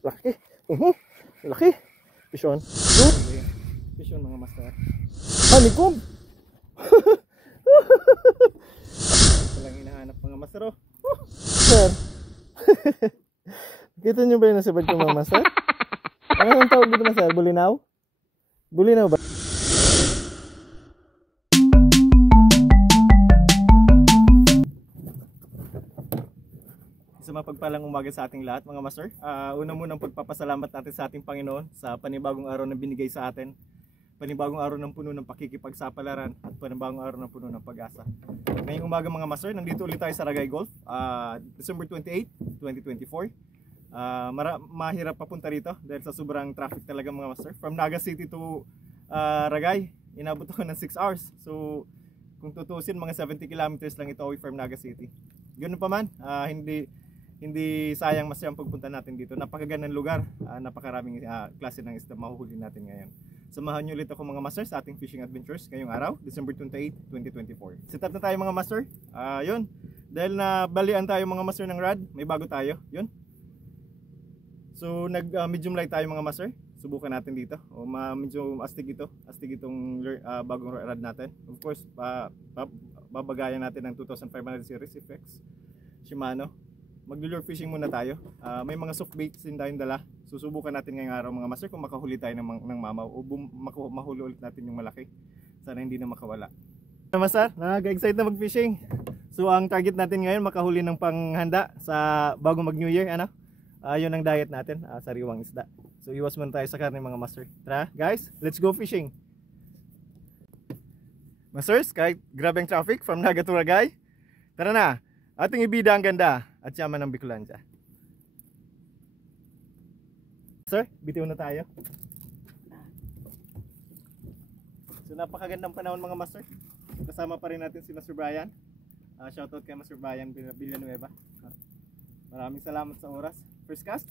Laki. Laki. Fish on. Good. Fish on mga master. Likom. Walang hinahanap mga master. Sir. Kita nyo ba yung nasabad ko mga master? Ano ang tawag dito master? Bulinaw? Bulinaw ba? Sa mapagpalang umaga sa ating lahat mga master. Una munang pagpapasalamat natin sa ating Panginoon sa panibagong araw na binigay sa atin. Panibagong araw ng puno ng pakikipagsapalaran at panibagong araw ng puno ng pag-asa. Ngayong umaga mga master, nandito ulit tayo sa Ragay Golf, December 28, 2024. Mahirap papunta rito dahil sa sobrang traffic talaga mga master. From Naga City to Ragay, inabot ako ng 6 hours. So kung tutusin, mga 70 kilometers lang ito away from Naga City. Ganun pa man, hindi sayang masayang pagpunta natin dito. Napakagandang lugar, napakaraming klase ng isda mahuhuli natin ngayon. Samahan nyo ulit ako mga master sa ating fishing adventures ngayong araw, December 28, 2024. Set up na tayo mga master. Yun, dahil na balian tayo mga master ng rod, may bago tayo. Yun. So nag medium light tayo mga master. Subukan natin dito. O medyo astig itong bagong rod natin. Of course, babagayan natin ng 2500 series FX Shimano. Mag-lure fishing muna tayo. May mga soft baits din tayong dala. Susubukan natin ngayong araw mga master kung makahuli tayo ng mamaw o mahuli ulit natin yung malaki. Sana hindi na makawala. Master, nakaka-excite na mag-fishing. So ang target natin ngayon makahuli ng panghanda sa bago mag New Year. Yun ang diet natin, sariwang isda. So iwas muna tayo sa karne mga master. Tara guys, let's go fishing. Masters, kahit grabe ang traffic from Naga to Ragay, tara na, ating ibida ang ganda at yaman ng Bicolanja. Sir, bitiw na tayo. So napakagandang panahon mga master. Kasama pa rin natin si Master Brian. Shoutout kay Master Brian Villanueva. Maraming salamat sa oras. First cast.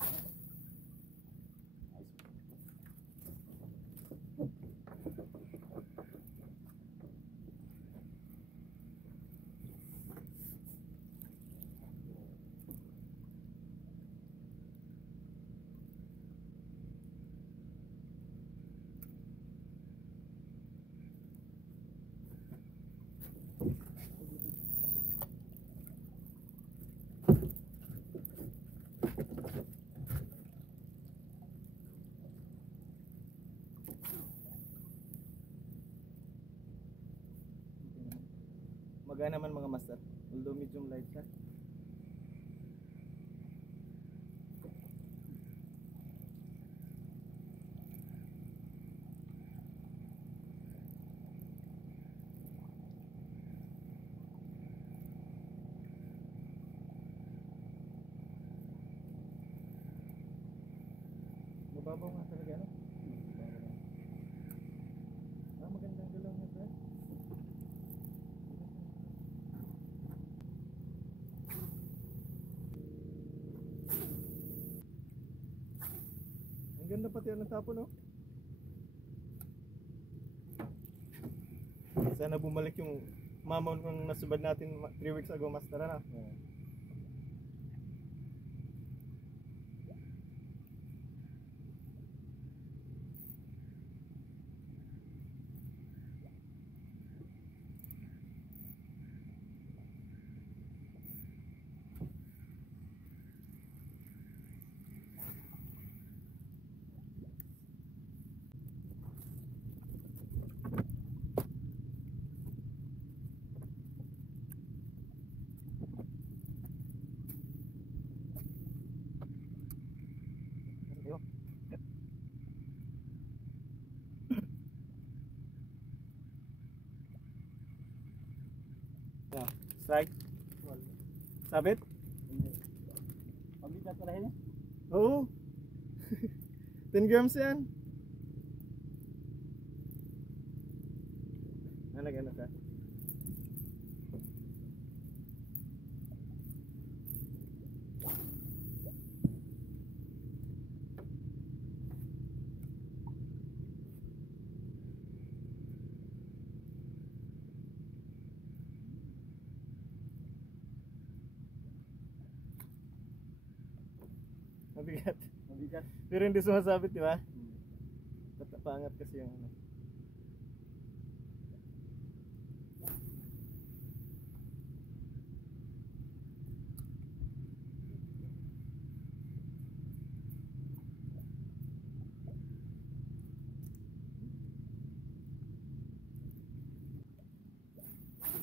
Magana naman mga master, although medium light siya. Mababaw nga talaga magandang galaw niya sir. Ang ganda pati ang tapo no. Sana bumalik yung mamaw kung nasubad natin 3 weeks ago master na. Strike. Sabit? Pabigat na rin? Oo. 10 grams yan. Ano ka? Mabigat. Bigat. Pero hindi sumasabit, di ba? Paangat kasi yung ano.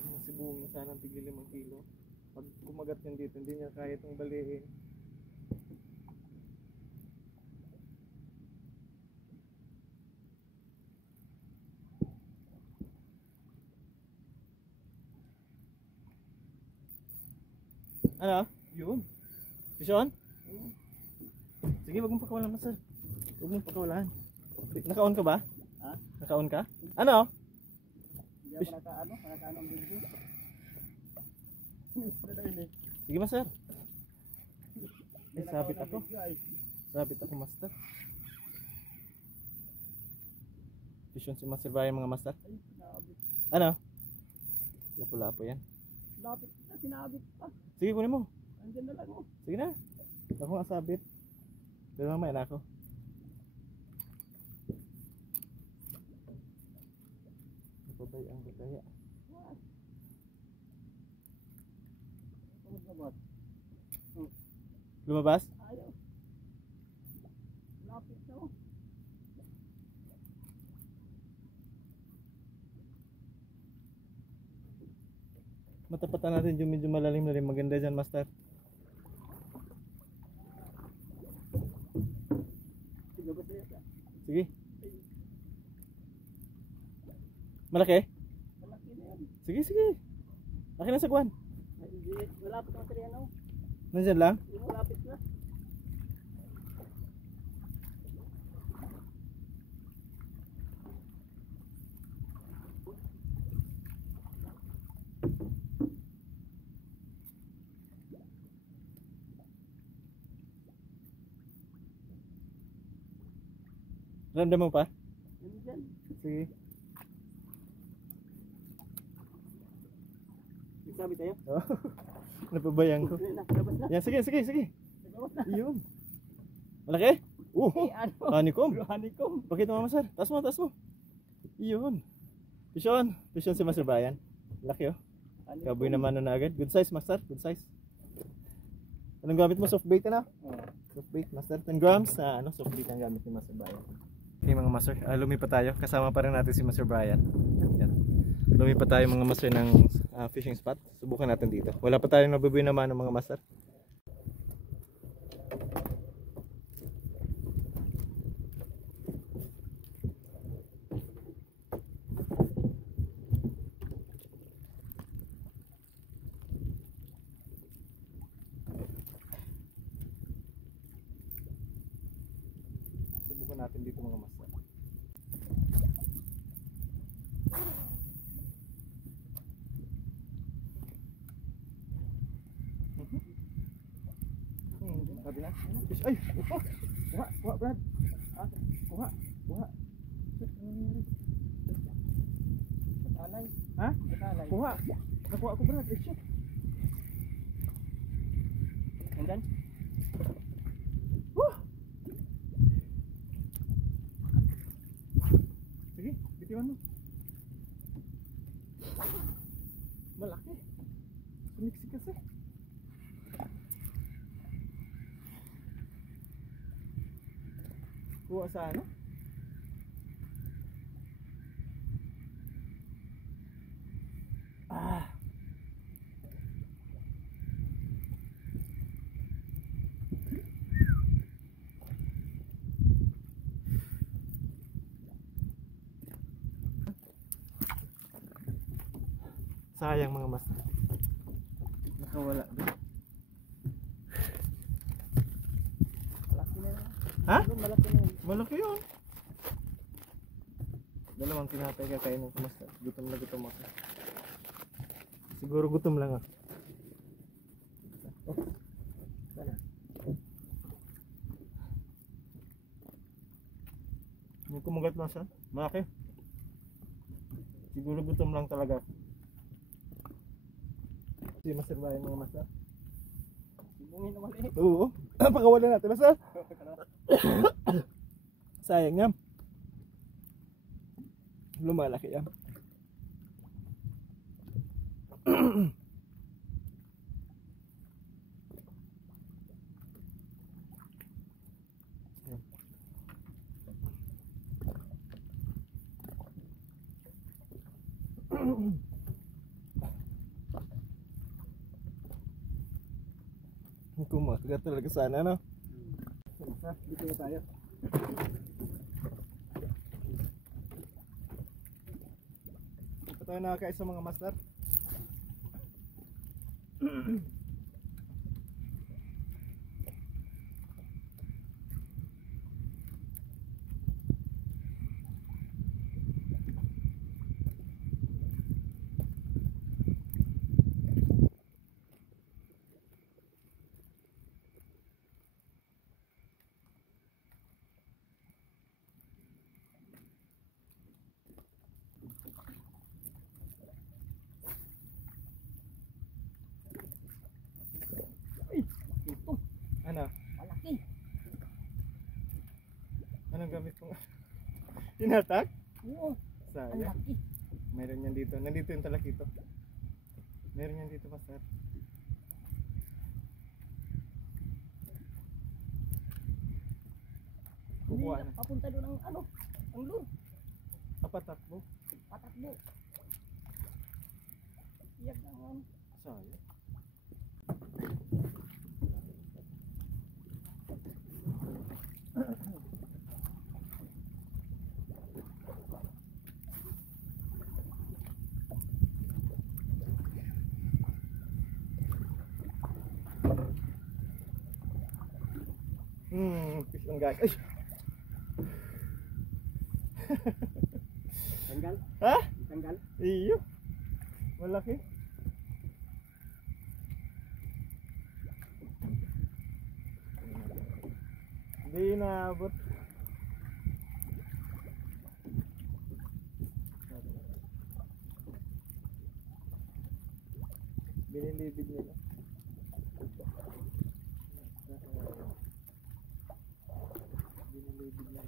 Yung sibungin sana tigil 5 kilo. Pag kumagat yan dito, hindi niya kaya itong baliin. Ano? Yun. Vision? Sige, wag mong pakawalan, master. Wag mong pakawalan. Naka-on ka ba? Ha? Naka-on ka? Ano? Hindi ako naka-ano ang video. Sige, master. May sabit ako. Sabit ako, master. Vision si Master Brian, mga master. Ay, sinabit. Ano? Lapo-lapo yan. Lapit na, sinabit pa. Sige, kunin mo. Andyan na lang oh. Sige na. Ako nga sabit. Pero mamaya na ako. Napabay ang butaya. Lumabas. Lumabas? Ayaw. Lapit na oh. Matapatan natin yung medyo malalim na rin. Maganda dyan, master. Sige, basta yan. Sige. Malaki? Malaki na yan. Sige, sige. Akin na sa kuwan. Ay, hindi. Malapit na material oh. Nandyan lang? Hindi mo lapit na. Ramdam mo pa? Yan dyan. Sige. Nagsabi tayo? Oh. Napabayang ko. Labas na. Yan, sige, sige, sige. Labas na. Yun. Malaki? Eh, ano? Honeycomb. Honeycomb. Pakita mo, master. Taas mo, taas mo. Yun. Vision. Vision si Master Brian. Laki oh. Kaboy naman na agad. Good size, master. Good size. Anong gamit mo? Soft bait ka na? Soft bait, master. 10 grams. Ano, soft bait ang gamit ni Master Brian. Okay mga master, lumipat tayo. Kasama pa rin natin si Master Brian. Yan. Lumipat tayo mga master ng fishing spot. Subukan natin dito. Wala pa tayong nabubuhay naman ng mga master. Subukan natin dito mga master. Sabi na. Fish. Ay! Oh! Kuha! Kuha, Brad! Ah, kuha! Kuha! Alay. Ha? Alay. Kuha! Nakuha ako, Brad! Eh, shit! Nandyan? Sige, bitiwan mo. Malaki. Sumiksik kasi. Kuha sa ano? Ah. Sayang mga mas. Nakawala din. Malaki na yan. Ha? Malaki na yan. Malaki yun. Dalawang tinapay kakainin ko mas. Gutom na gutom ako. Siguro gutom lang ako. Oh. Sana. May kumagat na siya. Malaki. Siguro gutom lang talaga. Si Master Brian mga masa. Bungin na mali. Oo. Pakawalan natin, master. Sayang yan. Lumalaki yan. Kumakagat talaga sana, no? Dito na tayo. Ito tayo nakakain sa mga master. Ito. Ano? Malaki. Anong gamit mo? Tinatak? Oo. Ang Sayang. laki. Meron yan dito. Nandito yung talakito. Meron yan dito, master. Hindi Kukuha na na. papunta doon ang ano. Ang lure. Apatakbo. Patakbo. Iyak naman. Sayang. Fish lang guys. Ay! Tanggal. Ha? Tanggal. Iyo. Malaki. Hindi naabot. Binilibig nila. Binilibig nila.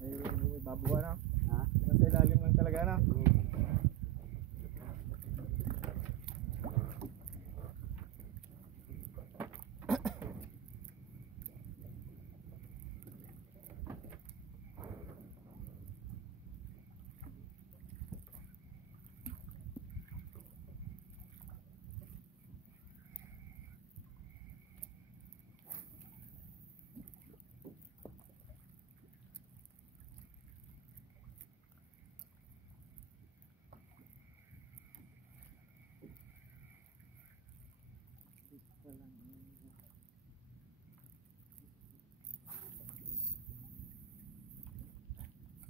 Ay, babuha na. Ha? Nasa ilalim lang talaga na.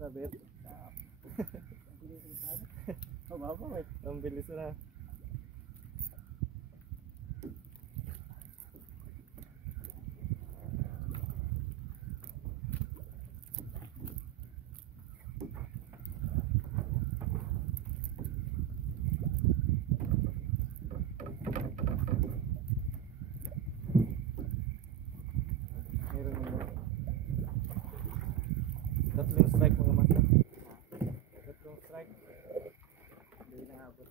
Sabit. Mababa eh. Ang bilis na. Meron naman. Tatlong strike mga master. Tatlong strike. Hindi na abot.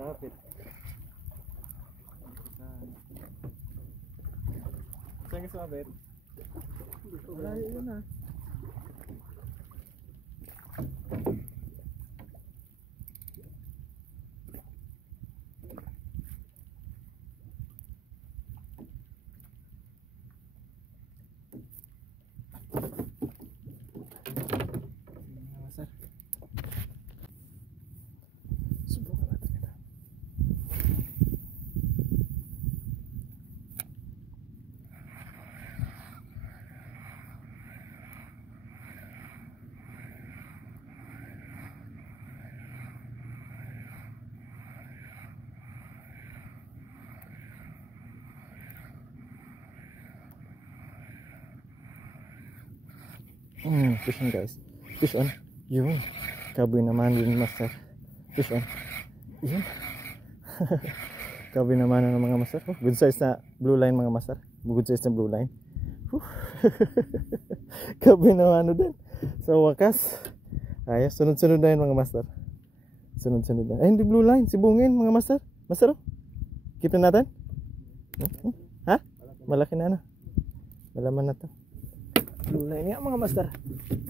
Kapit. Saan ka sumabit? Wala yun na. Subukan natin ito. Fish on guys. Fish on. Yun. Kaboy naman din master. Fish on. Yun. Kaboy naman ng mga master. Oh, good size na blue line mga master. Good size na blue line. Kaboy naman din. Sa wakas. Ayos. Sunod-sunod na yun mga master. Sunod-sunod na. Ay hindi blue line. Sibungin mga master. Master oh. Keep na natin. Ha? Malaki na na. Malaman na to. Blue line nga mga master.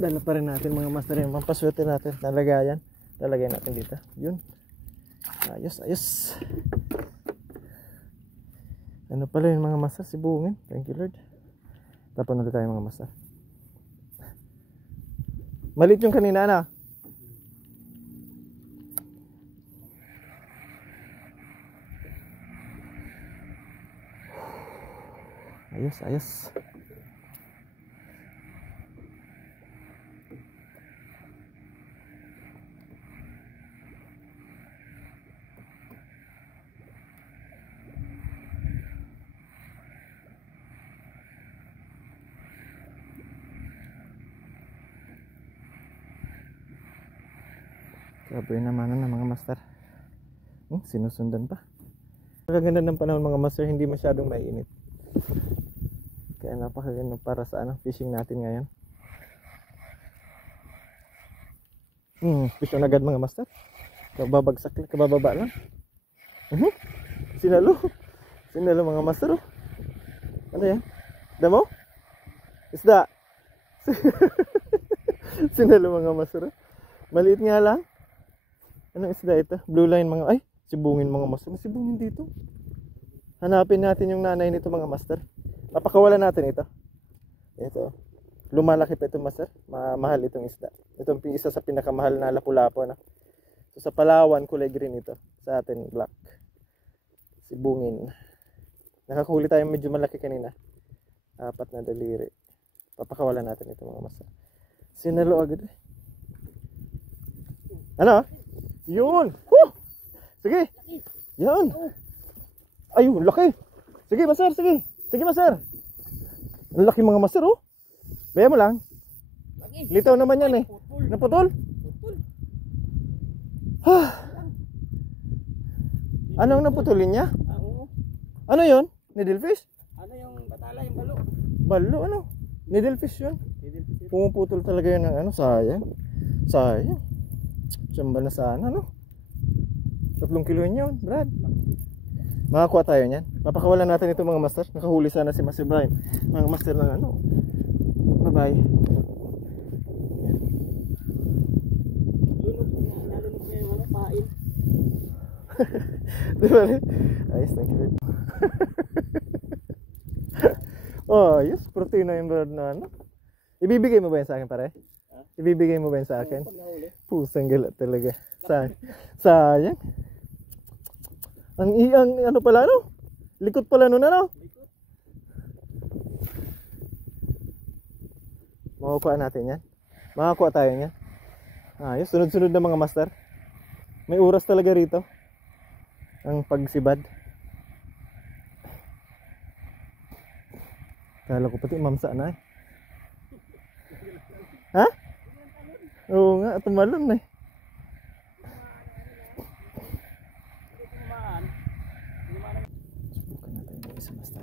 Dala pa rin natin mga master yung pampaswerte natin. Nalagayan. Lalagay natin dito. Yun. Ayos, ayos. Ano pala yung mga master? Sibungin. Thank you Lord. Tapon ulit tayo mga master. Malit yung kanina na. Ayos, ayos. Grabe naman ng mga master. Sinusundan pa. Kaganda ng panahon mga master, hindi masyadong mainit. Kaya napakaganda para sa fishing natin ngayon. Fish on agad mga master. Kababagsak lang, kabababa lang. Sinalo. Sinalo mga master oh. Ano yan? Damo? Isda. Sinalo mga master oh. Maliit nga lang. Anong isda ito? Blue line mga... Ay! Sibungin mga master. Sibungin dito. Hanapin natin yung nanay nito mga master. Papakawalan natin ito. Ito. Lumalaki pa ito master. Mahal itong isda. Itong isa sa pinakamahal na lapu-lapu. So, sa Palawan, kulay green ito. Sa atin, black. Sibungin. Nakakahuli tayo medyo malaki kanina. 4 na daliri. Papakawalan natin ito mga master. Sinalo agad eh. Ano? Yun! Woo! Sige! Yan! Ayun, laki! Sige, master, sige! Sige, master! Ang laki mga master, oh! Baya mo lang. Litaw naman yan eh. Naputol? Ano ang naputulin niya? Ano yun? Needlefish? Ano yung batala, yung balo? Balo, ano? Needlefish yun. Pumuputol talaga yun ng sayang. Sayang. Samba na sana, no? 3 kilo yun, Brad. Makakuha tayo niyan. Papakawalan natin ito mga master. Nakahuli sana si Master Brian. Mga master ng Bye-bye. Nalunod ko yung pain. Diba? Ayos, thank you. Oh, yes. Protein yung Brad na Ibibigay mo ba yan sa akin pare? Ibibigay mo ba yan sa akin? Pusang gala talaga. Sayang. Ang ano pala no? Likot pala nun ano? Makukuha natin yan. Makakuha tayo yan. Ayos, sunod-sunod na mga master. May oras talaga rito. Ang pagsibad. Kala ko pati mamsa na eh. Ha? Oo nga, tumalon eh. Subukan natin yung isa master.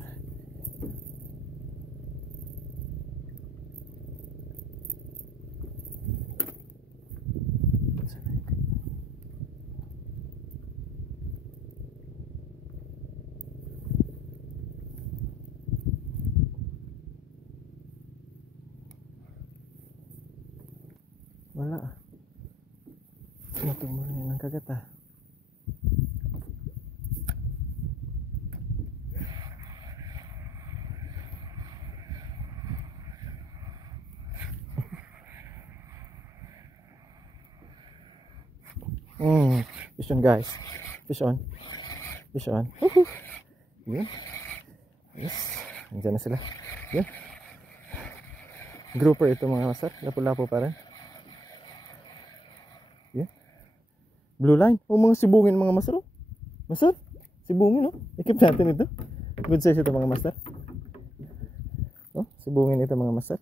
kagat ah. Fish on guys. Fish on. Fish on. Woohoo! Yun. Yes. Andiyan na sila. Yun. Grouper ito mga master. Lapu-lapu pa rin. Yun. Blue line. O mga sibungin mga master. Master. Sibungin oh. Ikip natin ito. Good size ito mga master. Oh, sibungin ito mga master.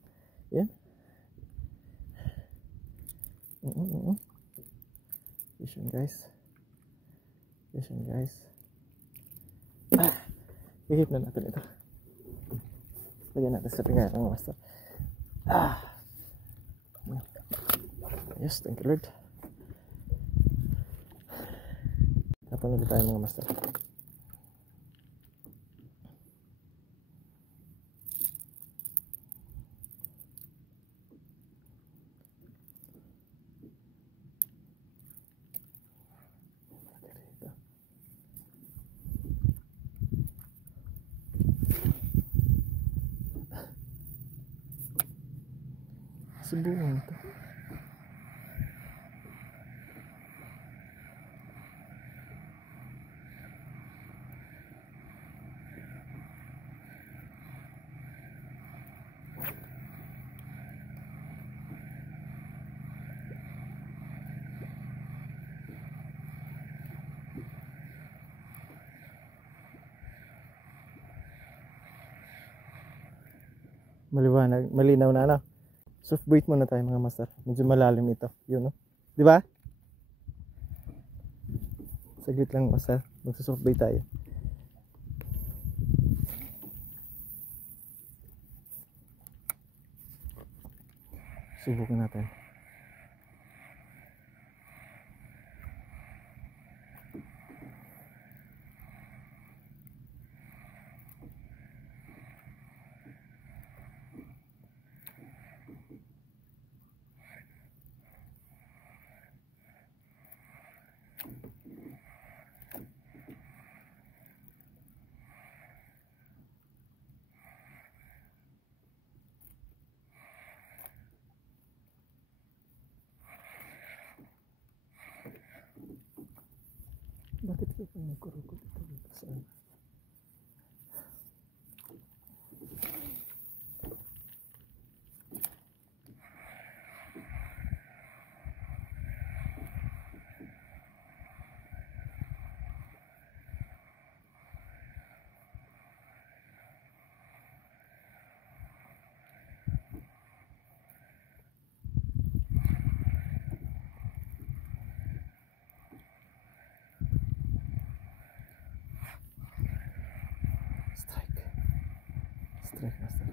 Yan. Fish on guys. Fish on guys. Ihip na natin ito. Lagyan natin sa pinga mga master. Yes, thank you Lord. Tapon ulit tayo mga master. Sibungan ito. Maliwanag, malinaw na ano. Surf bait muna tayo mga master. Medyo malalim ito. Yun no. Di ba? Saglit lang master. Magsa-surf bait tayo. Subukan natin. Bakit ko pa nagkurukot ito dito sa ano? Strike master.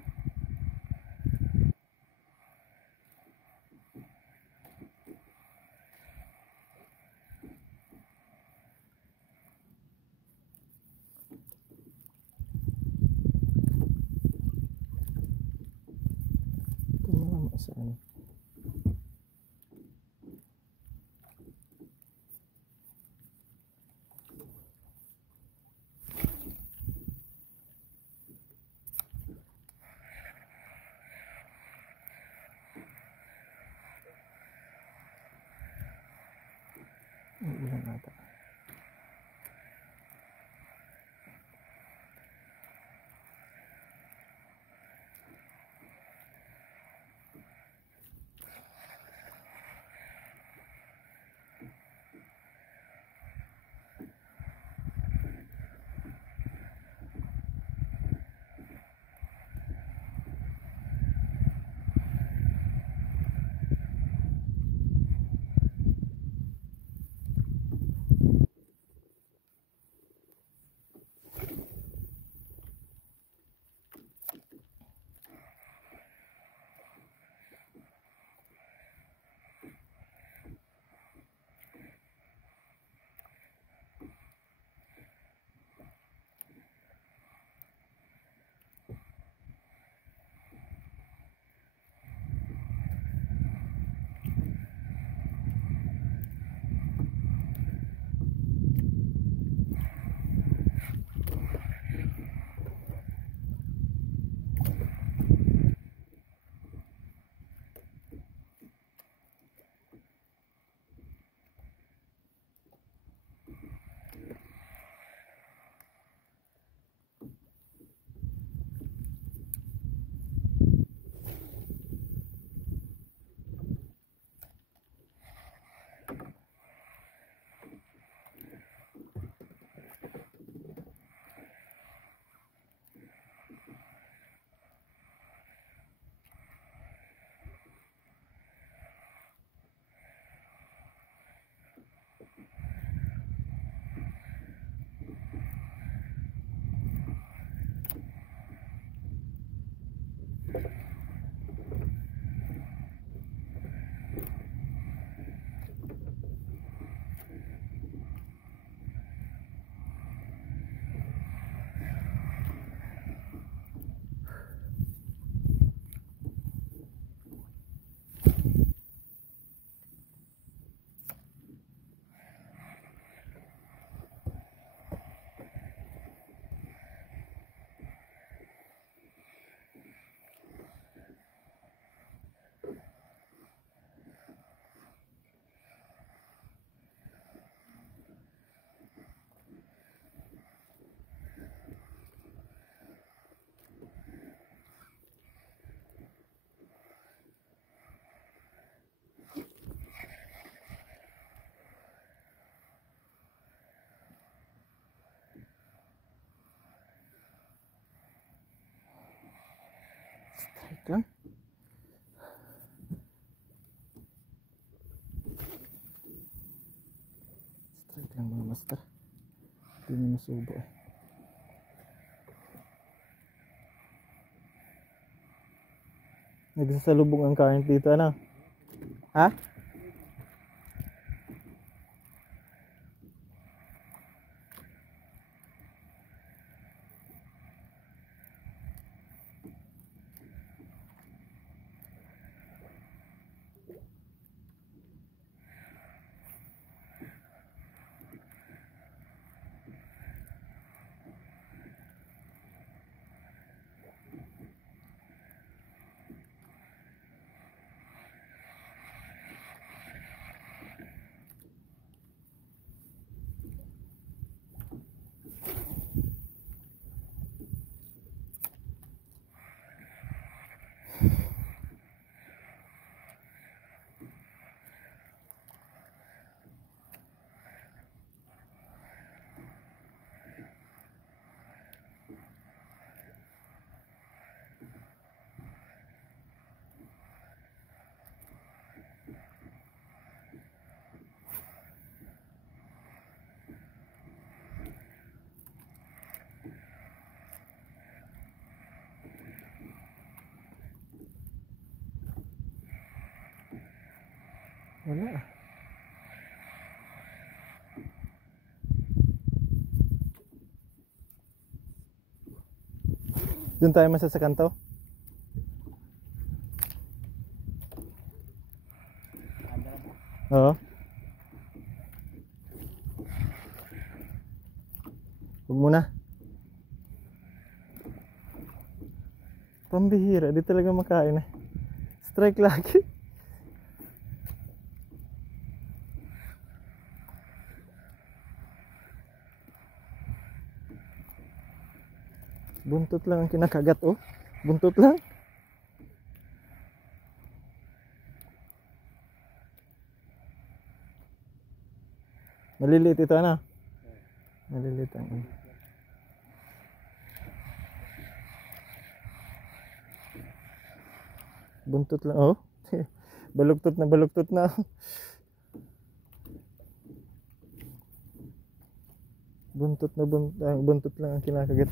Tumama sa ano. Ulan ata. lang mga master. Hindi na masubo eh. Nagsasalubong ang current dito, ano? Ha? Wala. Doon tayo masasakan to? Oo. Huwag muna. Pambihira, di talaga makain eh. Strike lagi. Buntot lang ang kinakagat, oh. Buntot lang. Maliliit ito, ano? Maliliit ang buntot lang, oh. Baluktot na, baluktot na. Buntot na, buntot lang ang kinakagat.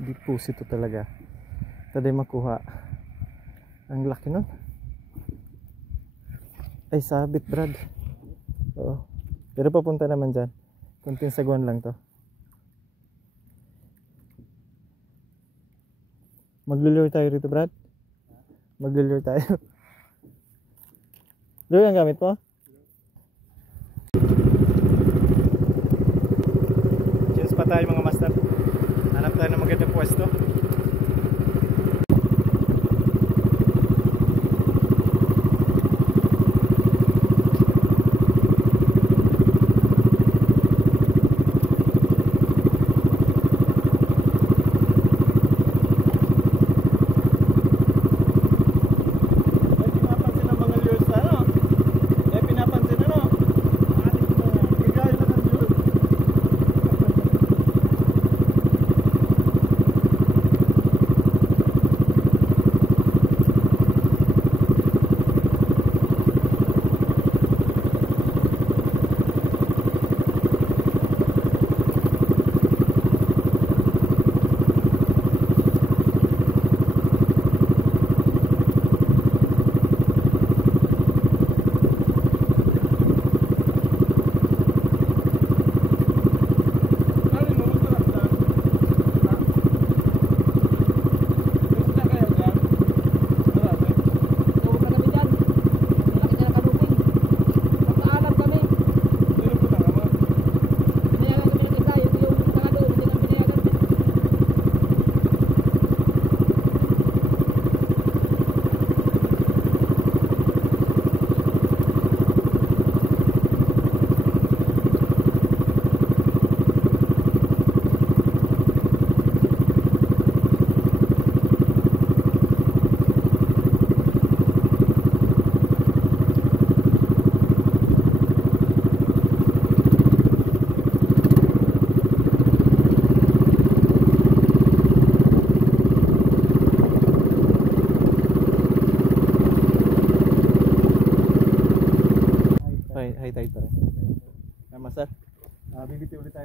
Deposito talaga. Taday makuha. Ang laki nun. Ay, sabit, Brad. Oo. Pero papunta naman dyan. Kunting saguan lang to. Maglulure tayo rito, Brad. Maglulure tayo. Lure ang gamit mo? Cheers pa tayo mga master. Hanap tayo ng magandang pwesto.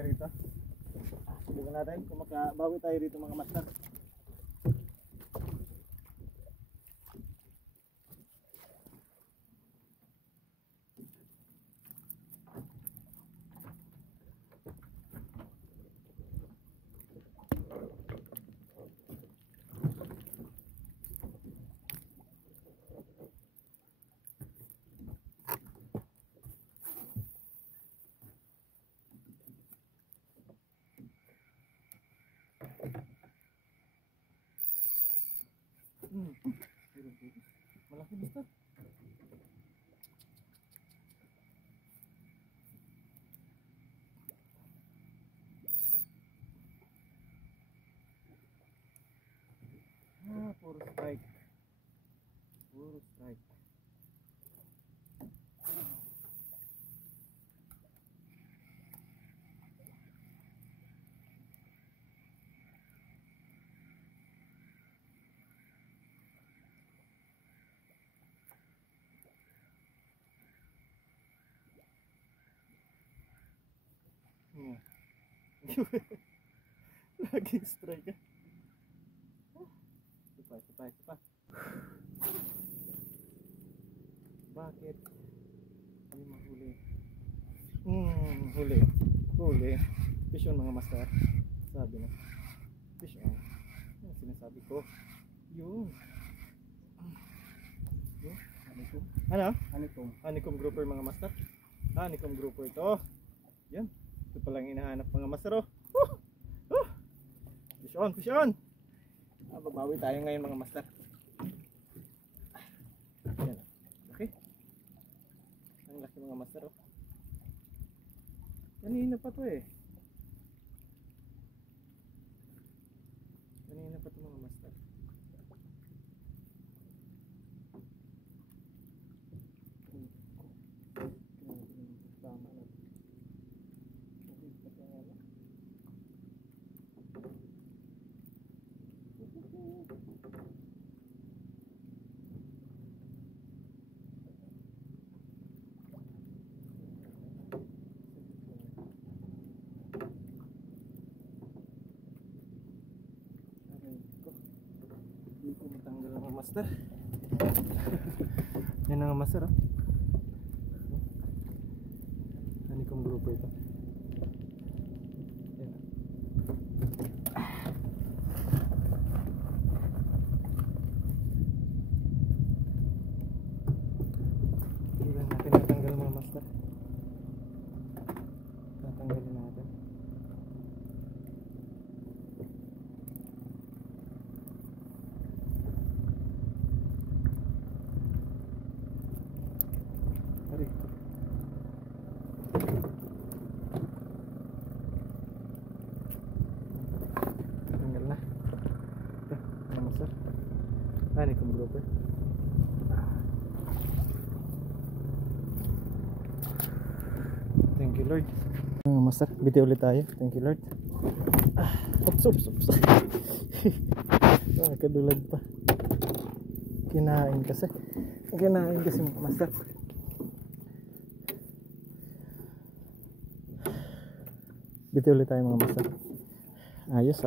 rito. Subukan natin kung makabawi tayo rito mga master. Malaki basta. Puro strike. Puro strike. Laging strike. Sipa. Bakit? Ano mahuli? Huli. Fish on mga master. Sabi na. Fish on. Ano sinasabi ko? Yun. Honeycomb. Ano? Honeycomb grouper mga master. Honeycomb grouper ito. Yan. Ito palang hinahanap mga master. Fish on. Babawi tayo ngayon mga master. Yan. Laki. Ang laki mga master. Kanina pa to eh. Kanina pa to mga master. Tama na. Hindi ko matanggal ang master. Yan ang master. Honeycomb grouper ito. Yan. Hindi lang natin natanggal mga master. Tatanggalin natin. Tanggal na. Ito, mga master. Honeycomb grouper. Thank you Lord. Mga master, biti ulit tayo. Thank you Lord. Oops. Kadulag pa. Kinain kasi mga master. Biti ulit tayo mga master. Ayos.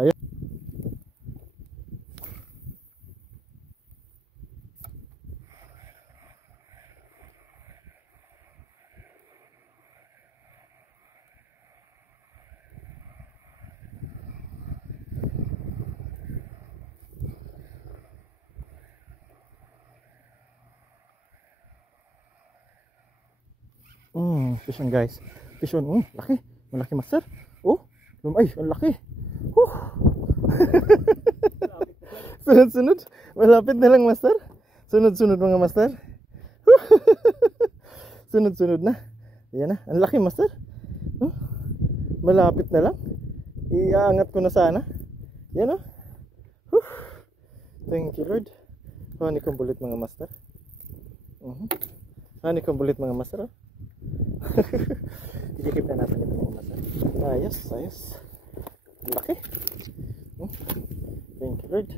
Fish on guys. Fish on. Laki. Malaki master. Ay, ang laki. Sunod. Malapit na lang master. Sunod mga master. Sunod na. Ayan na. Ang laki master. Malapit na lang. Iaangat ko na sana. Yan Thank you Lord. Honeycomb ulit mga master. Honeycomb ulit mga master. Idikip na natin ito mga master. Ayos. Laki. Thank you Lord.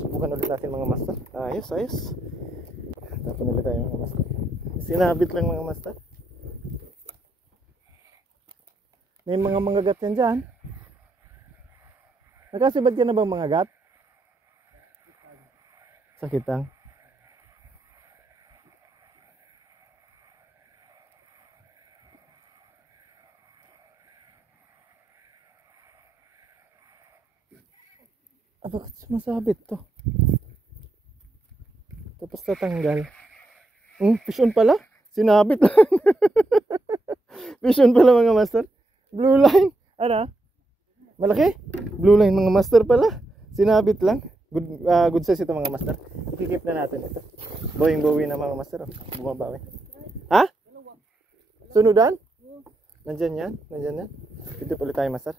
Subukan ulit natin mga master. Ayos. Tapon ulit tayo mga master. Sinabit lang mga master. May mga mangagat yan dyan. Nakasibad ka na bang mangagat? Sakit lang. Bakit sumasabit to? Tapos tatanggal. Fish on pala? Sinabit lang. Fish on pala mga master. Blue line. Ano? Malaki? Blue line mga master pala. Sinabit lang. Good size ito mga master. Ikikip na natin ito. Bowing na mga master. Bumabawi. Ha? Sunudan? Nandyan yan. Nandyan yan. Dito ulit tayo master.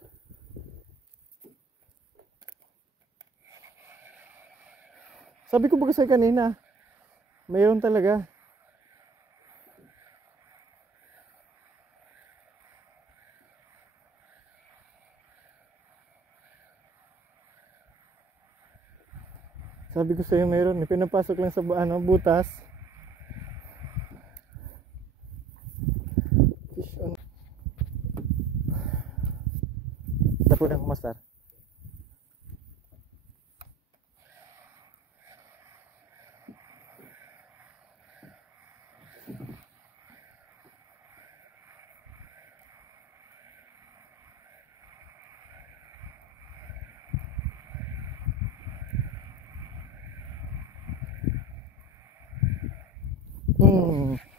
Sabi ko ba kasi kanina, mayroon talaga. Sabi ko sa'yo mayroon, pinapasok lang sa butas. Fish on. Tapo na master.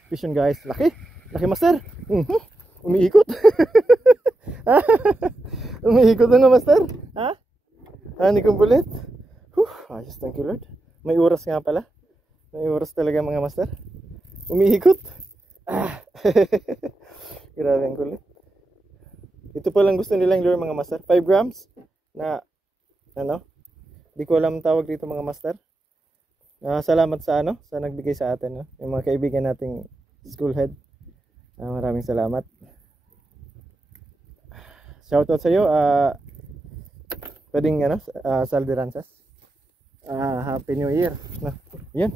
Fish on guys, laki master. Umiikot. Umiikot na nga master. Ha? Hani kumplit. Ayos, thank you Lord. May oras nga pala. May oras talaga mga master. Umiikot. Grabe ang kulit. Ito pa lang gusto nilang lure mga master. 5 grams na ano? Di ko alam tawag dito mga master. Salamat sa sa nagbigay sa atin, yung mga kaibigan nating school head. Maraming salamat. Shoutout sa iyo. Pwedeng Salderanzas. Happy New Year. Yun.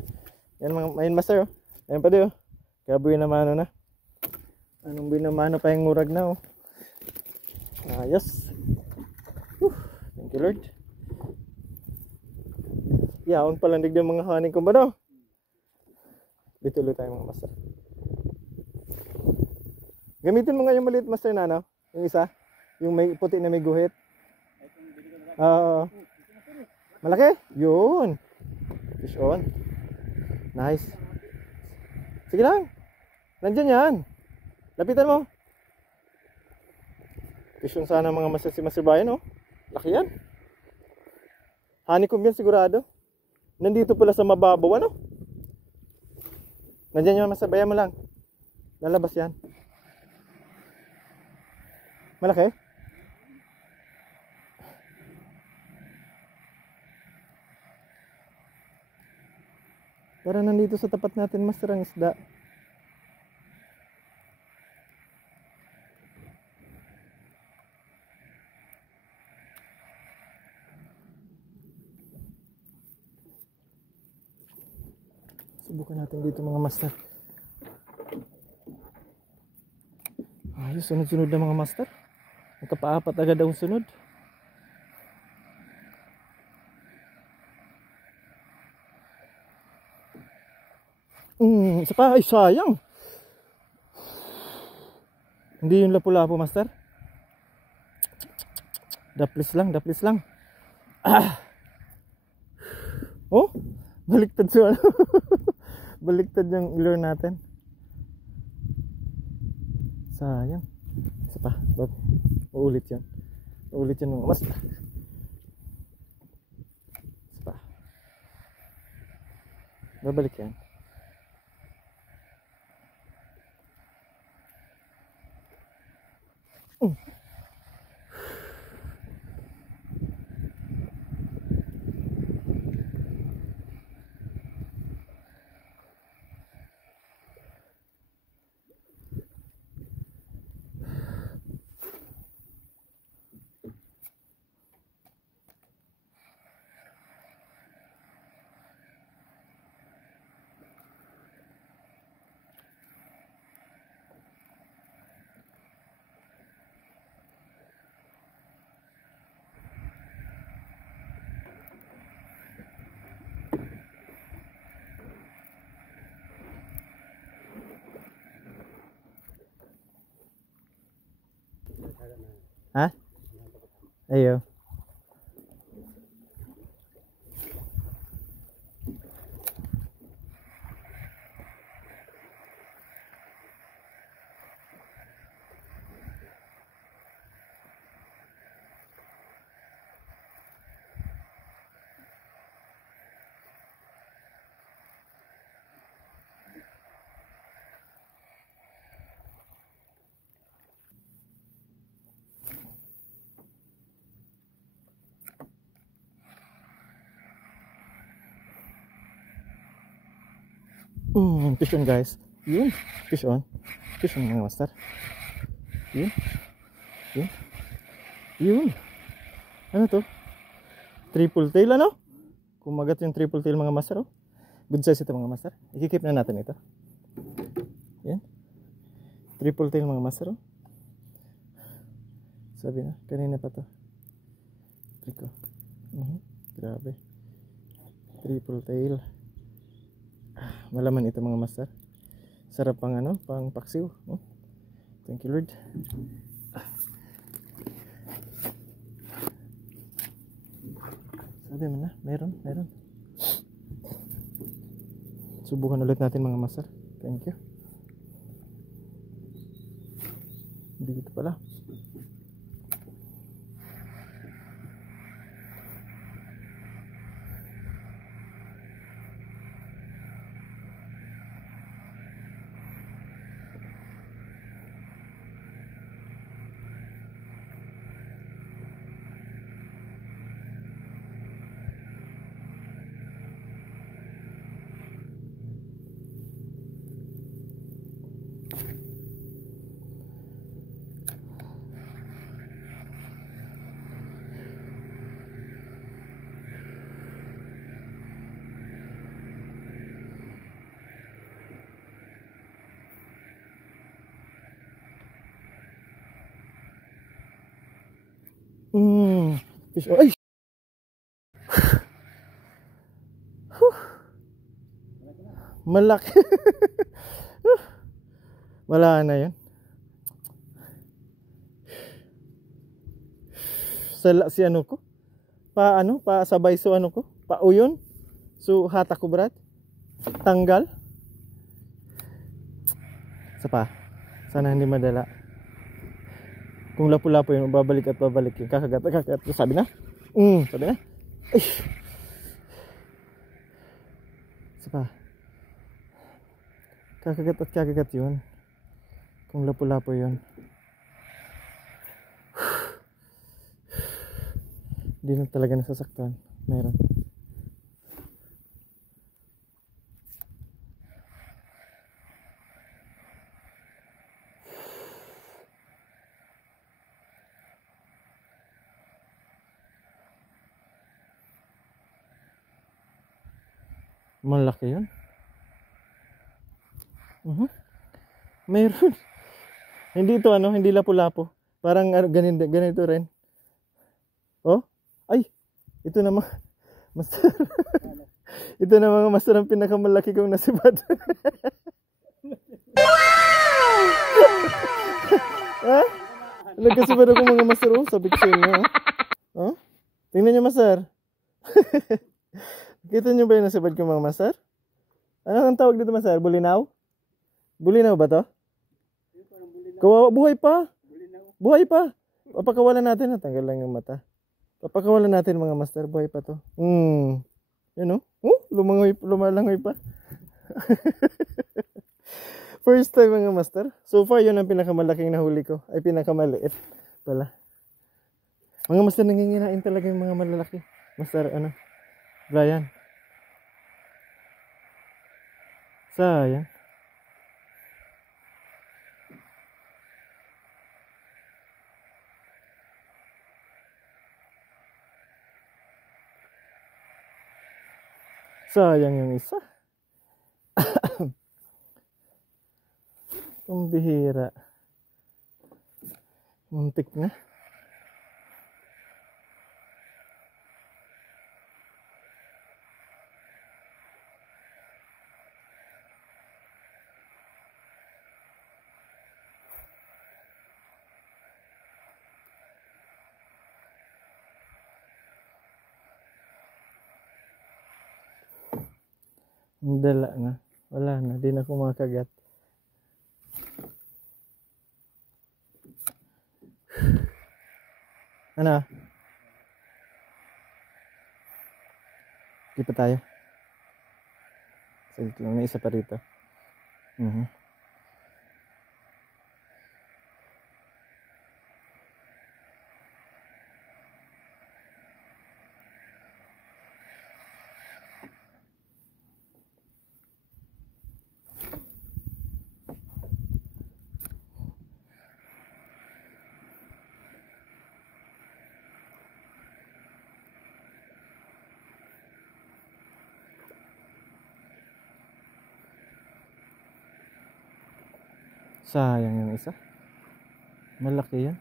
Yan mga main master. Ayun pa di. Kabuy na mano na. Anong binamano pa yung murag na. Yes. Thank you Lord. Yaon palang digdan mga haning ko ba daw? Dito ulit tayo mga master. Gamitin mo nga yung maliit master na yung isa, yung may puti na may guhit. Malaki? Yun. Fish on. Nice. Sige lang. Nandyan yan. Lapitan mo. Fish on sana mga master si Master Brian, Laki yan. Honeycomb yan sigurado. Nandito pala sa mababaw, Nandiyan yung masabayan mo lang. Lalabas yan. Malaki? Para nandito sa tapat natin, master, ang isda. Subukan natin dito mga master. Ayos, sunod-sunod na mga master. Nagkapaapat agad ang sunod. Isa pa, ay sayang. Hindi yung lapu-lapu master. Daplis lang. Baliktad siya. Baliktad yung lure natin. Sayang. Isa pa. Uulit yan. Uulit yan mga mas. Isa pa. Babalik yan. Ha? Ayo. Fish on guys. Yun. Fish on. Fish on mga master. Yun. Yun. Yun. Ano to? Triple tail ano? Kumagat yung triple tail mga master oh. Good size ito mga master. I-keep na natin ito. Yan. Triple tail mga master oh. Sabi na. Kanina pa to. Triko. Grabe. Triple tail. Malaman ito mga master. Sarap pang ano, pang paksiw. Oh. Thank you Lord. Sabi mo na, meron. Subukan ulit natin mga master. Thank you. Hindi dito pala. Fish. Oh, ay! Malaki. Wala na yun. Si ano ko? Pa sabay so ano ko? Pa uyon? So hata ko brad? Tanggal? Sa pa. Sana hindi madala. Kung lapu-lapu yun, babalik at babalik yun. Kakagat. Sabi na? Sabi na? Ay! Sapa. Kakagat yun. Kung lapu-lapu yun. Hindi na talaga nasasaktan. Meron. Malaki yun. Mayroon. Hindi ito ano, hindi lapu-lapu. Parang ganito rin. Oh? Ay, ito na mga master. Ito na mga master ang pinakamalaki kong nasibad. Ha? Nagkasibad ako mga master. Oh, sabi ko sa inyo. Oh? Tingnan nyo master. Kita nyo ba yung nasibad ko mga master? Ano ang tawag dito master? Bulinaw? Bulinaw ba to? Kawawa, buhay pa. Buhay pa. Papakawalan natin. Natanggal lang yung mata. Papakawalan natin mga master. Buhay pa to. Yan o. Lumalangoy pa. First time mga master. So far yun ang pinakamalaking nahuli ko. Ay pinakamaliit pala. Mga master, nanginginain talaga yung mga malalaki. Master ano? Brian. Sayang. Sayang yung isa. Ang bihira. Muntik na. Dala na. Wala na. Di na ako makagat. Ano? Di pa tayo. Sige lang. May isa pa rito. Sayang yung isa. Malaki yan.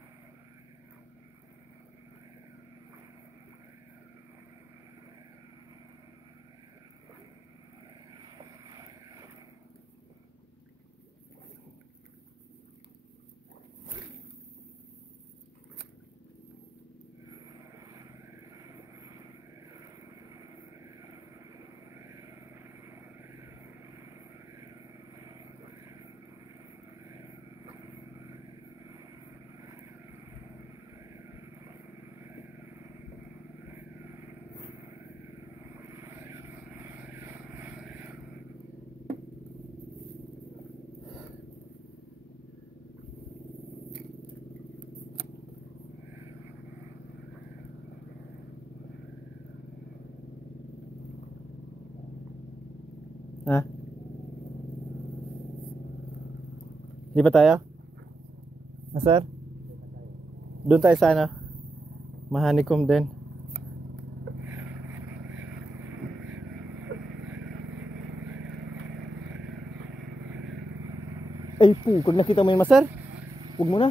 Ha? Di ba tayo? Sir? Doon tayo sa ano? Mahanikom din. Ay po, kung nakita mo yung masar, huwag mo na.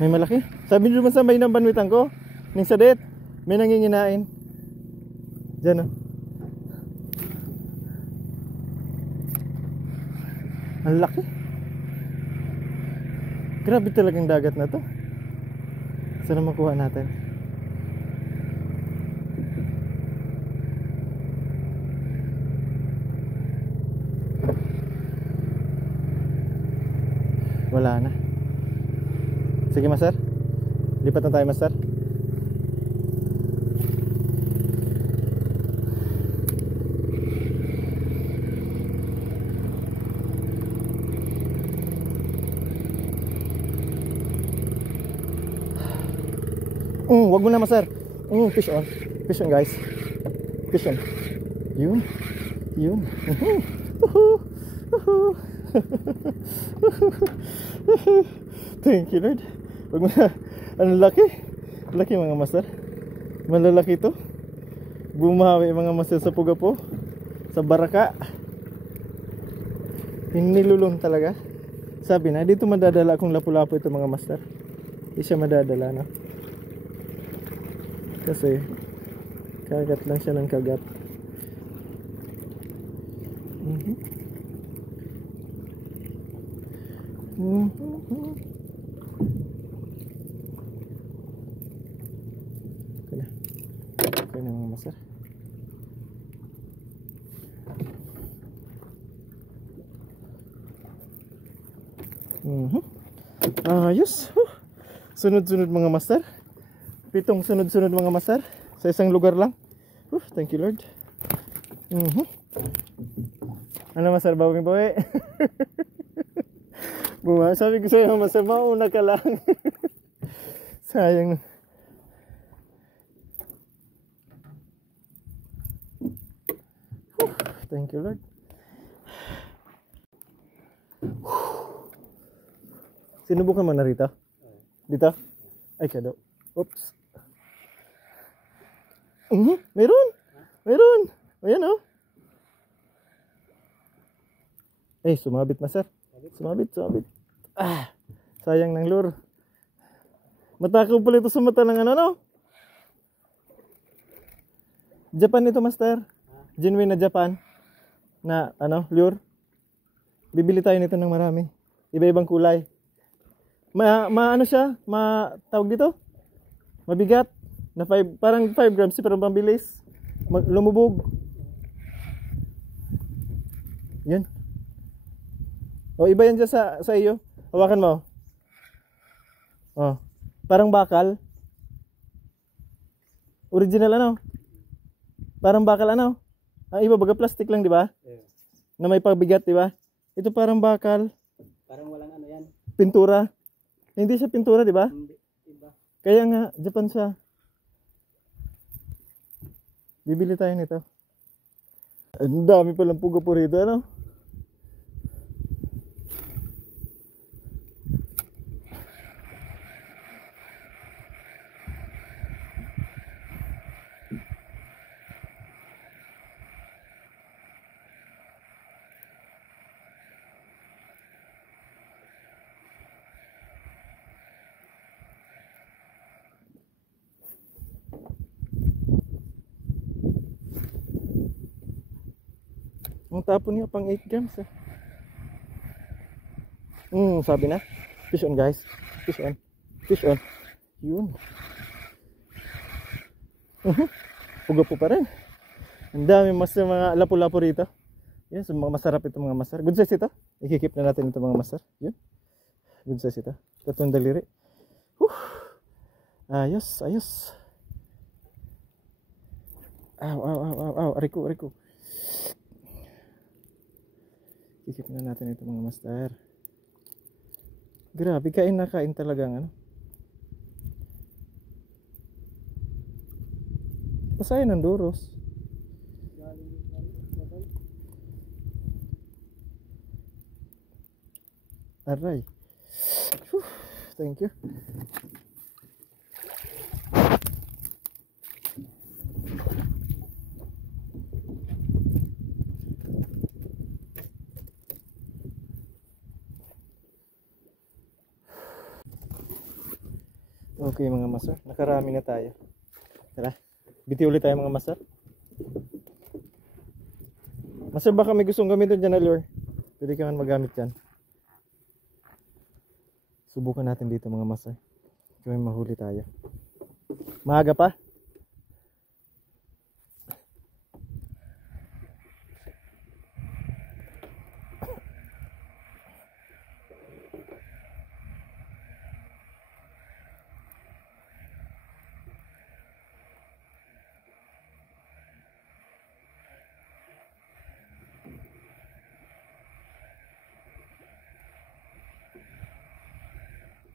May malaki. Sabi nyo naman sa may ng banwitan ko, ning sadet, may nanginginain. Diyan o. Ang laki. Grabe talagang dagat na to. Saan na makuha natin? Wala na. Sige master. Lipat na tayo master. Wag mo na master. Fish on. Fish on guys. Fish on. Yun. Yun. Thank you Lord. Wag mo na. Ang laki. Laki mga master. Malalaki to. Bumawi mga master sa Pugapo. Sa Baraka. Hinilulong talaga. Sabi na, dito madadala akong lapu-lapu ito mga master. Hindi siya madadala no. Kasi kagat lang siya ng kagat. Okay na mga master. Ayos. Sunod-sunod mga master. 7 sunod-sunod mga master sa isang lugar lang. Thank you Lord. Ano master, bawi-bawi. Sabi ko sa'yo master, mauna ka lang. Sayang. Thank you Lord. Sinubukan mo na rito? Dito? Ay kado. Oops. Meron. Meron. Ayan oh. Eh, sumabit master. Sumabit. Sayang ng lure. Matakaw pala ito sa mata ng ano no? Japan ito master. Genuine na Japan. Na ano, lure. Bibili tayo nito ng marami. Iba-ibang kulay. Ano siya? Tawag dito? Mabigat. Na 5, parang 5 grams pero pambilis. Lumubog. Yan. O, iba yan dyan sa iyo. Hawakan mo. Oh. Parang bakal. Original ano? Parang bakal ano? Ang iba baga plastic lang, di ba? Yeah. Na may pabigat, di ba? Ito parang bakal. Parang walang ano yan. Pintura. Hindi siya pintura, di ba? Hindi. Iba. Kaya nga, Japan siya. Bibili tayo nito. Ang dami palang puga po rito, ano? Ang tapon niya pang 8 grams eh. Sabi na. Fish on guys. Fish on. Fish on. Yun. Puga po pa rin. Ang dami mas mga lapu-lapu rito. Yan, so masarap itong mga masar. Good size ito. Ikikip na natin itong mga masar. Yun. Good size ito. Tatong daliri. Ayos, ayos. Aw. Ariko. Ikip na natin ito mga master. Grabe, kain na kain talagang ano. Pasaya ng duros. Aray. Whew, thank you. Okay mga master, nakarami na tayo. Tara, biti ulit tayo mga master. Master, baka may gustong gamitin dyan na lure. Pwede ka man magamit dyan. Subukan natin dito mga master. Kaya mahuli tayo. Maaga pa.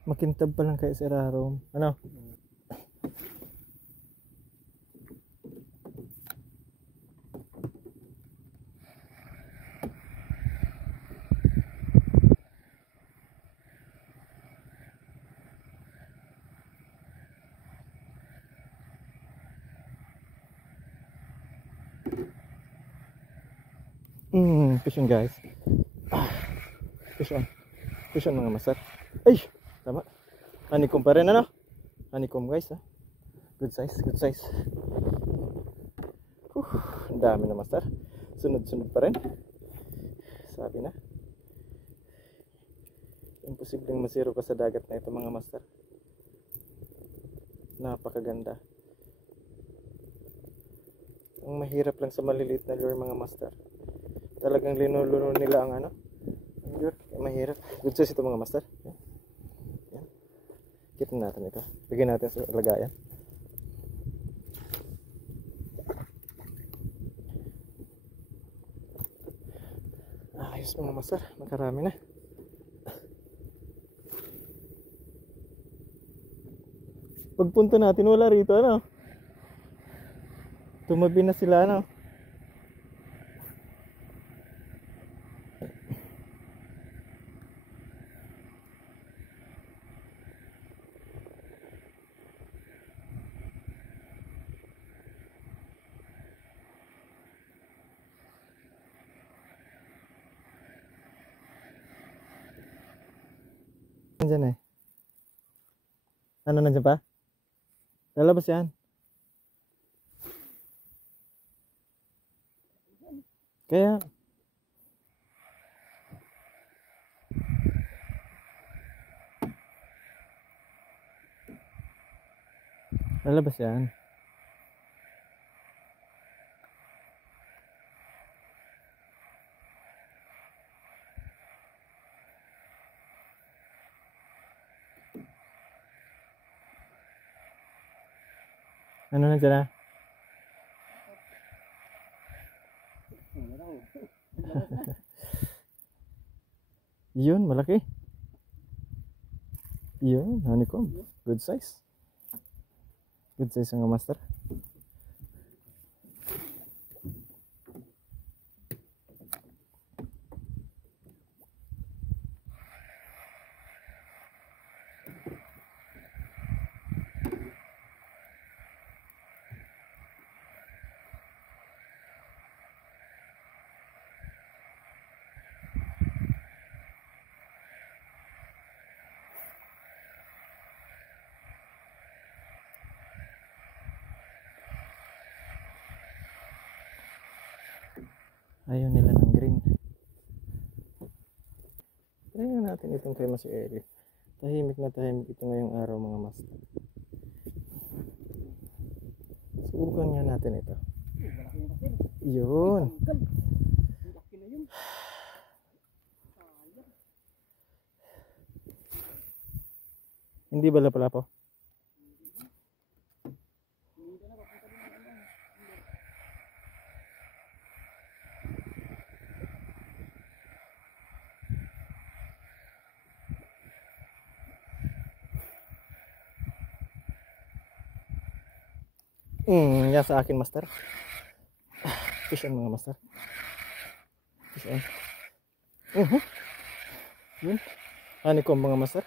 Makintab pa lang kay Sir Aaron. Ano? Fish on guys. Fish on. Fish on mga masar. Ay! Tama. Honeycomb pa rin ano? Honeycomb guys ha. Good size, good size. Ang dami na master. Sunod-sunod pa rin. Sabi na. Imposibleng masiro ka sa dagat na ito mga master. Napakaganda. Ang mahirap lang sa maliliit na lure mga master. Talagang linuluno nila ang ano. Ang lure. Mahirap. Good size ito mga master. Yan. Keep natin ito. Bigyan natin sa lagayan. Ayos mga master. Makarami na. Pagpunta natin wala rito ano. Tumabi na sila ano. Nandiyan eh. Ano nandiyan pa? Lalabas yan. Kaya lalabas yan. Ano na dyan ah? Yun, malaki. Yun, honeycomb. Good size. Good size mga master. Ayaw nila ng green. Tingnan natin itong kay Mas Eli. Tahimik na tahimik ito ngayong araw mga master. Subukan nga natin ito. Yun. Laki na yun. Hindi ba lapalapo? Yan sa akin master. Fish on mga master. Fish on. Yun. Honeycomb mga master.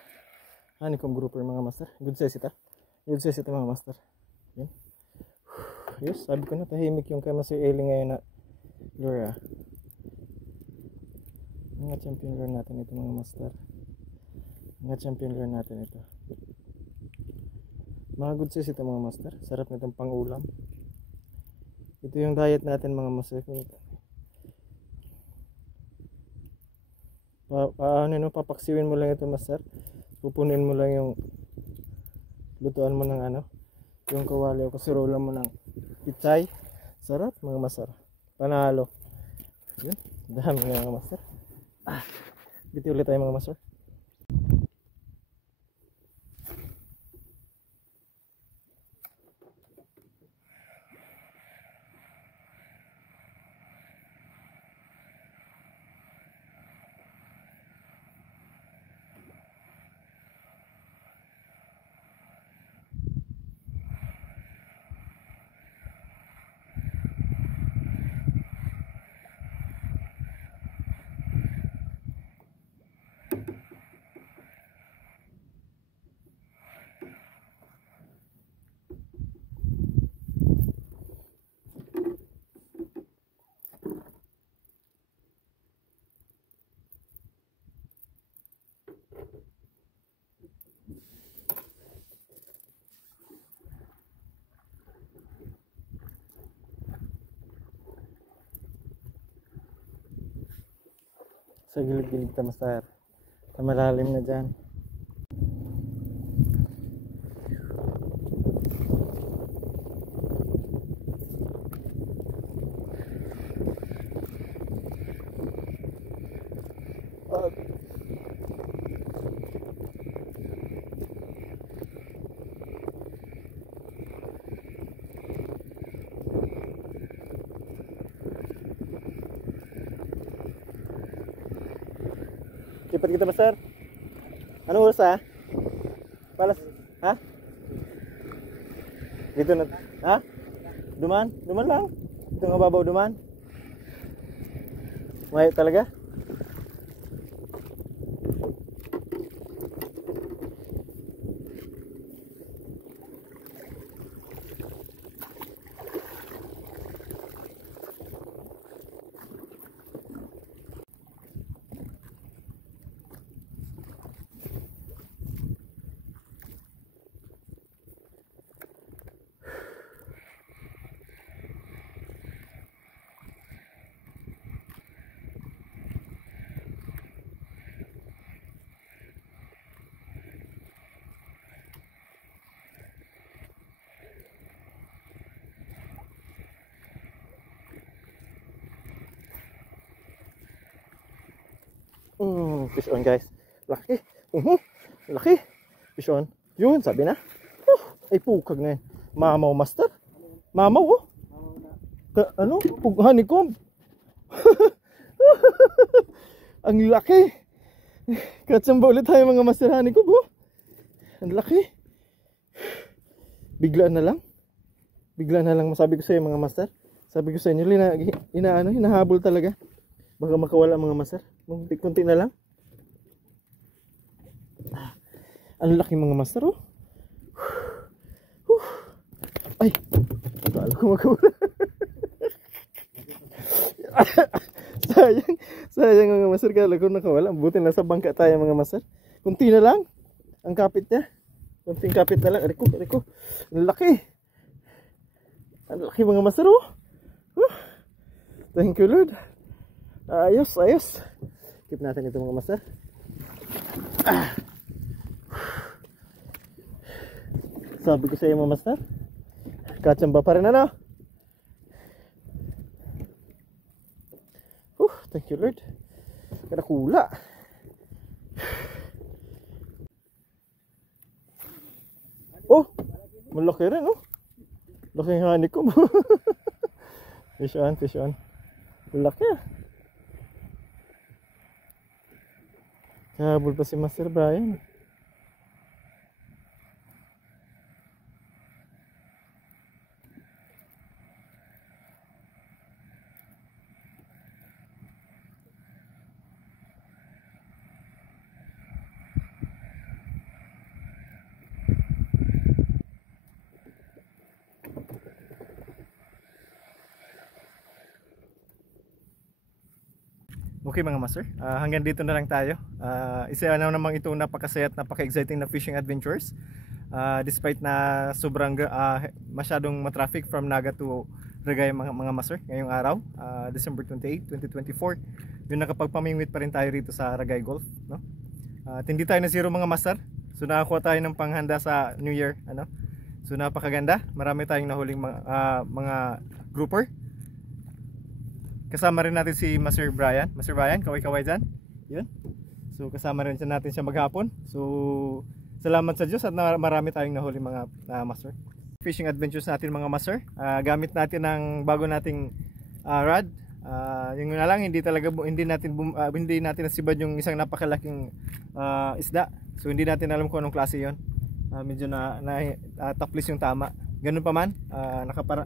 Honeycomb grouper mga master. Good size ito. Good size ito mga master. Yun. Yes, sabi ko na tahimik yung kay Master Eli ngayon na lure ah. Mga champion lure natin ito mga master. Mga champion lure natin ito. Mga good size ito mga master. Sarap na itong pang-ulam. Ito yung diet natin mga master. Papaksiwin mo lang ito master. Pupunin mo lang yung lutuan mo ng ano, yung kawali o kasirola mo ng pichay. Sarap mga master. Panalo. Yun. Dami mga master. Biti ulit tayo mga master. Sa gilid-gilid ka master. Sa malalim na dyan. Lipat kita master. Ano oras ha? Palas, ha? Dito na, ha? Duman? Duman lang. Ito nga babaw duman. May talaga? Fish on guys. Laki. Laki. Fish on. Yun, sabi na. Ay pukag na yun. Mamaw master. Mamaw oh. Ano? Honeycomb. Ang laki. Katsamba ulit tayo mga master honeycomb oh. Ang laki. Bigla na lang. Masabi ko sa inyo mga master. Sabi ko sa inyo, hinahabol talaga. Baka makawala mga master. Kunti na lang. Ang laki mga master oh. Ay, akala ko makawala. sayang mga master, kala ko nakawala. Buti nasa bangka tayo mga master. Kunti na lang. Ang kapit niya. Kunting kapit na lang. Ariko. Ang laki. Ang laki mga master oh. Thank you Lord. Ayos. Keep natin ito mga master. Sabi ko sa iyo mga master, katsamba pa rin ano. Thank you Lord. Kadakula. Oh, malaki rin oh. Laking honeycomb. Fish on. Malaki ah. Habol pa si Master Brian. Okay mga master, hanggang dito na lang tayo. Isa na namang itong napakasaya at napaka-exciting na fishing adventures. Despite na sobrang masyadong matraffic from Naga to Ragay mga master ngayong araw, December 28, 2024. Yung nakapagpamingwit pa rin tayo rito sa Ragay Golf, no? At hindi tayo na zero mga master. So nakakuha tayo ng panghanda sa New Year, ano? So napakaganda. Marami tayong nahuling mga grouper. Kasama rin natin si Master Brian. Master Brian, kaway-kaway dyan. Yun. So kasama rin natin siya maghapon. So salamat sa Diyos at marami tayong nahuli mga master. Fishing adventures natin mga master. Gamit natin ng bago nating rod. Yung na lang hindi natin nasibad yung isang napakalaking isda. So hindi natin alam kung anong klase 'yon. Medyo taplis yung tama. Ganun pa man,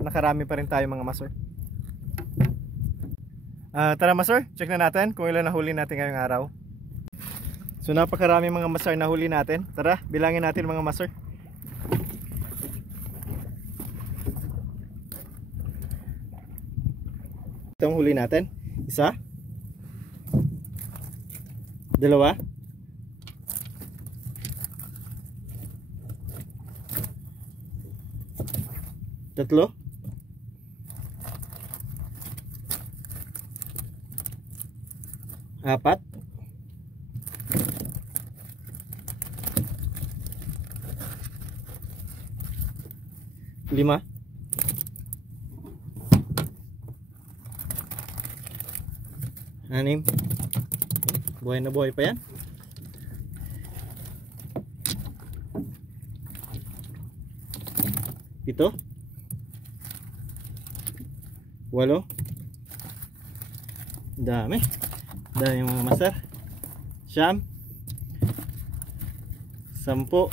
nakarami pa rin tayo mga master. Tara master, check na natin kung ilan nahuli natin ngayong araw. So napakarami mga master nahuli natin. Tara, bilangin natin mga master. Itong huli natin, isa, dalawa, tatlo, apat, lima, anim. Buhay na buhay pa yan. Pito, walo. Dami mga master. Siyam, sampo,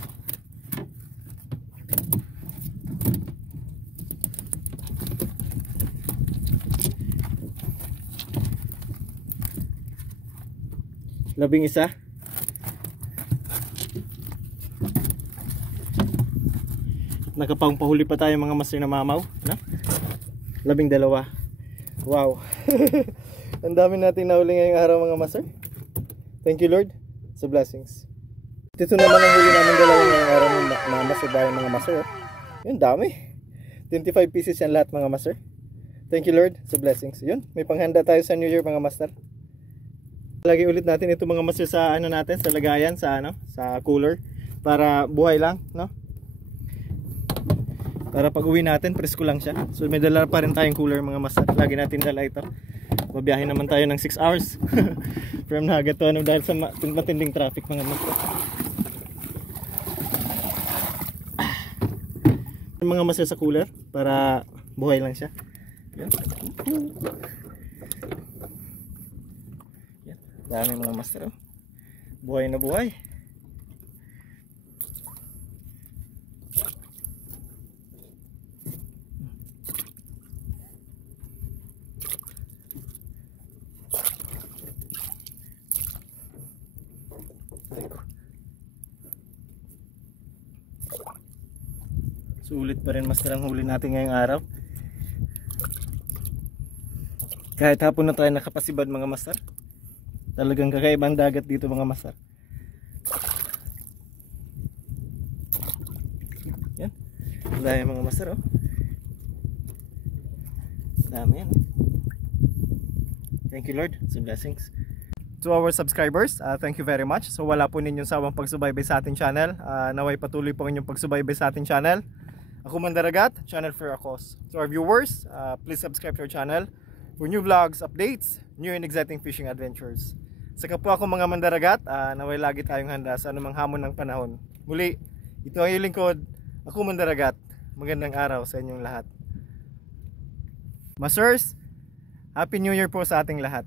labing isa, nakapangpahuli pa tayo mga master na mamaw, no? Labing dalawa. Wow. Ang dami natin nahuli ngayong araw mga master. Thank you Lord sa blessings. Ito naman ang huli namin dalawa ngayong araw mga master bayan mga master. Yun, dami. 25 pieces yan lahat mga master. Thank you Lord sa blessings. Yun, may panghanda tayo sa New Year mga master. Lagi ulit natin ito mga master sa natin, sa lagayan, sa sa cooler para buhay lang, no? Para pag uwi natin, presko lang siya. So may dala pa rin tayong cooler mga master. Lagi natin dala ito. Babiyahin naman tayo ng 6 hours from Naga to dahil sa matinding traffic mga master. Mga master sa cooler para Buhay lang siya. Yan. Yan. Dami mga master. Oh. Buhay na buhay. Sulit pa rin master ang huli natin ngayong araw. Kahit hapon na tayo nakapasibad mga master. Talagang kakaibang dagat dito mga master. Yan. Dami mga master oh. Dami yan. Thank you Lord sa blessings. To our subscribers, thank you very much. So wala po ninyong sawang pagsubaybay sa ating channel. Naway patuloy po inyong pagsubaybay sa ating channel. Ako Mandaragat, channel for a cause. To our viewers, please subscribe to our channel for new vlogs, updates, new and exciting fishing adventures. Sa kapwa ko mga Mandaragat, naway lagi tayong handa sa anumang hamon ng panahon. Muli, ito ang iyong lingkod, ako Mandaragat. Magandang araw sa inyong lahat. Masters, Happy New Year po sa ating lahat.